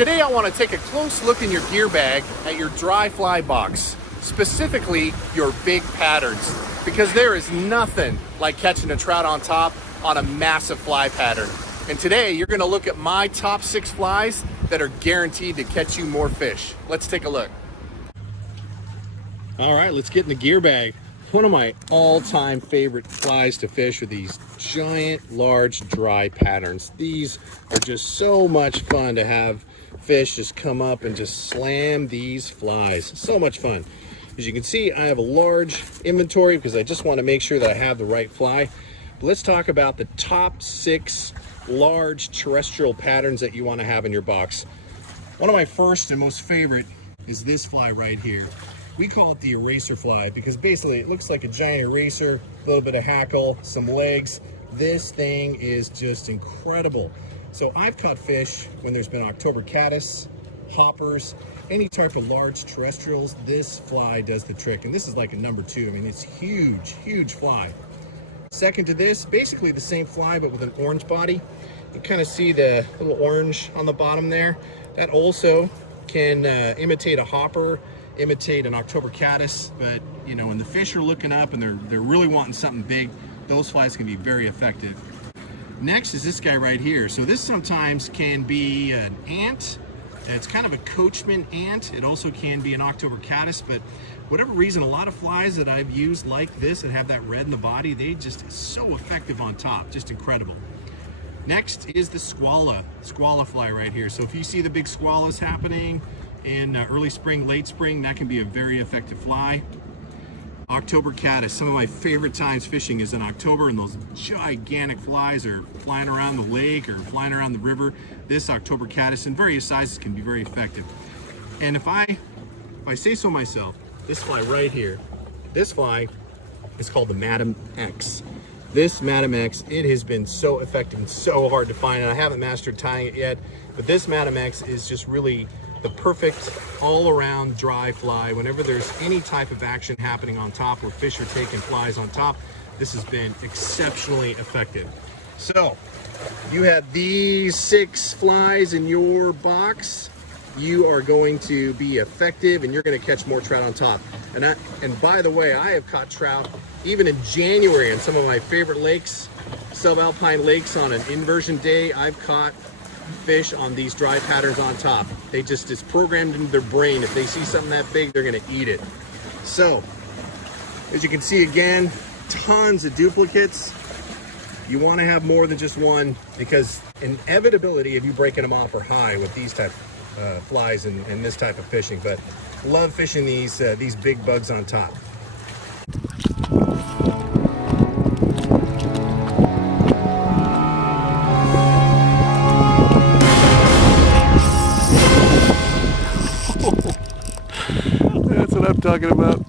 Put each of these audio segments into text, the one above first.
Today I want to take a close look in your gear bag at your dry fly box, specifically your big patterns, because there is nothing like catching a trout on top on a massive fly pattern. And today you're going to look at my top 6 flies that are guaranteed to catch you more fish. Let's take a look. All right, let's get in the gear bag. One of my all-time favorite flies to fish are these giant, large, dry patterns. These are just so much fun to have fish just come up and just slam these flies. So much fun. As you can see, I have a large inventory because I just want to make sure that I have the right fly. But let's talk about the top 6 large terrestrial patterns that you want to have in your box. One of my first and most favorite is this fly right here. We call it the eraser fly because basically it looks like a giant eraser, a little bit of hackle, some legs. This thing is just incredible. So I've caught fish when there's been October caddis, hoppers, any type of large terrestrials. This fly does the trick, and this is like a number 2. I mean, it's huge, huge fly. Second to this, basically the same fly but with an orange body. You kind of see the little orange on the bottom there. That also can imitate a hopper, imitate an October caddis, but you know, when the fish are looking up and they're really wanting something big, those flies can be very effective. Next is this guy right here. So this sometimes can be an ant. It's kind of a COACHMAN ant. It also can be an October caddis, but whatever reason, a lot of flies that I've used like this that have that red in the body, they just are so effective on top, just incredible. Next is the Squalla Fly right here. So if you see the big squallas happening in early spring, late spring, that can be a very effective fly. October caddis. Some of my favorite times fishing is in October, and those gigantic flies are flying around the lake or flying around the river. This October caddis in various sizes can be very effective. And if I say so myself, this fly right here, this fly is called the Madam X. This Madam X, it has been so effective and so hard to find, and I haven't mastered tying it yet, but this Madam X is just really the perfect all-around dry fly. Whenever there's any type of action happening on top where fish are taking flies on top, this has been exceptionally effective. So you have these 6 flies in your box, you are going to be effective and you're going to catch more trout on top. And by the way, I have caught trout even in January on some of my favorite lakes, subalpine lakes. On an inversion day, I've caught fish on these dry patterns on top. They just, it's programmed into their brain. If they see something that big, they're going to eat it. So as you can see, again, tons of duplicates. You want to have more than just one because inevitability of you breaking them off are high with these type flies and this type of fishing. But love fishing these big bugs on top. That's what I'm talking about.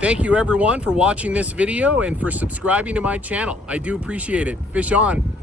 Thank you everyone for watching this video and for subscribing to my channel. I do appreciate it. Fish on.